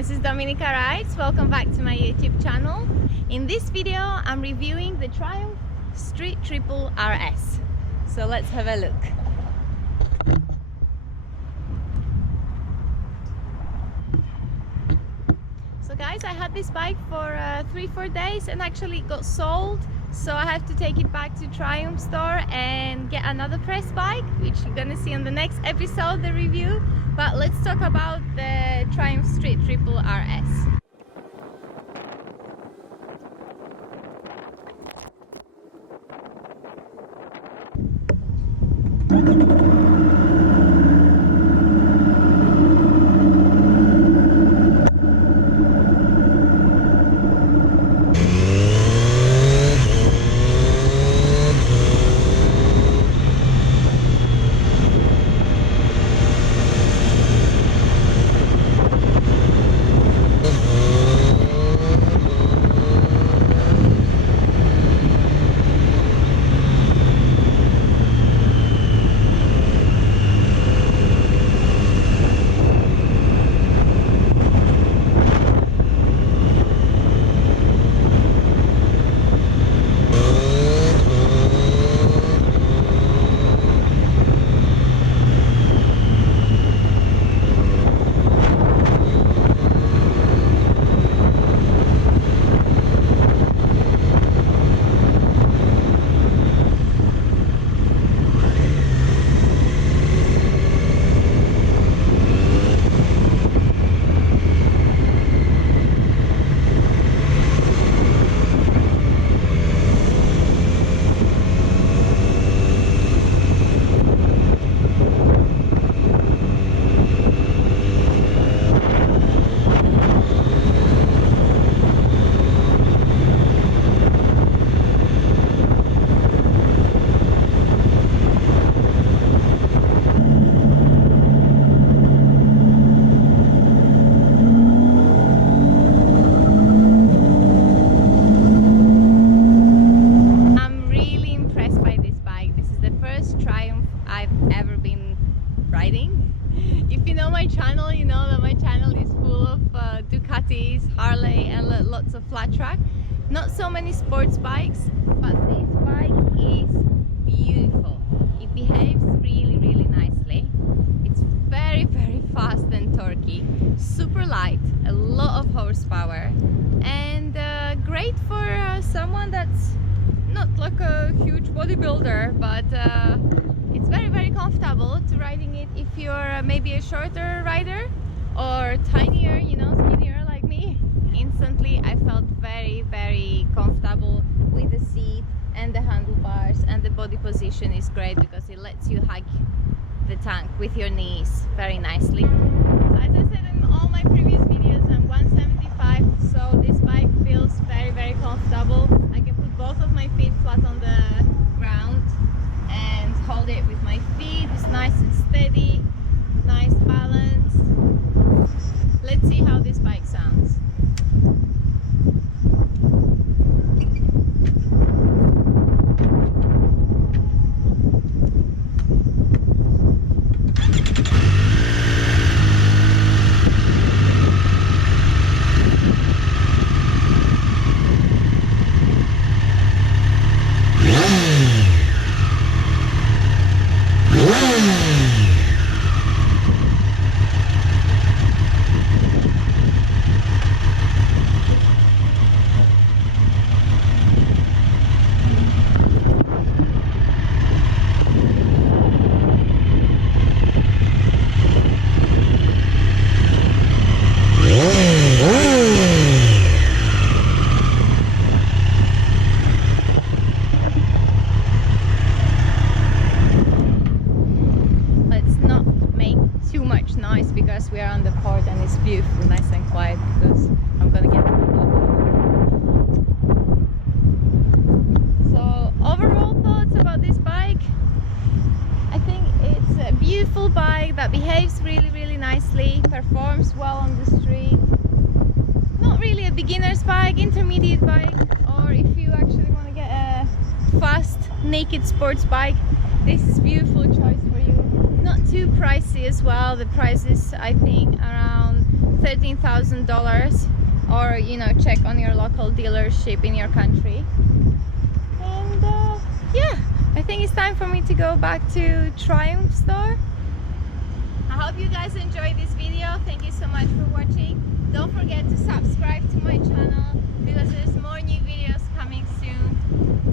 This is Dominika Rides. Welcome back to my YouTube channel. In this video I'm reviewing the Triumph Street Triple RS. So let's have a look. So guys, I had this bike for 3-4 days and actually it got sold. So I have to take it back to Triumph store and get another press bike, which you're gonna see on the next episode, the review. But let's talk about the Triumph Street Triple RS. If you know my channel, you know that my channel is full of Ducatis, Harley and lots of flat track. Not so many sports bikes, but this bike is beautiful. It behaves really nicely. It's very fast and torquey, super light, a lot of horsepower, and great for someone that's not like a huge bodybuilder, but it's very comfortable to riding it if you're maybe a shorter rider or tinier, you know, skinnier like me. Instantly I felt very comfortable with the seat and the handlebars, and the body position is great because it lets you hug the tank with your knees very nicely. So as I said in all my previous videos, I'm 175, so this bike feels very comfortable. I can put both of my feet flat on the ground and hold it with my feet. It's nice and steady, nice balance. Let's see how this bike sounds. Noise because we are on the port and it's beautiful, nice and quiet, because I'm gonna get to the GoPro. So overall thoughts about this bike: I think it's a beautiful bike that behaves really nicely, performs well on the street. Not really a beginner's bike, intermediate bike, or if you actually want to get a fast naked sports bike, this is a beautiful choice for you. Not too pricey as well. The price is, I think, around $13,000, or you know, check on your local dealership in your country. And yeah, I think it's time for me to go back to Triumph store. I hope you guys enjoyed this video. Thank you so much for watching. Don't forget to subscribe to my channel because there's more new videos coming soon.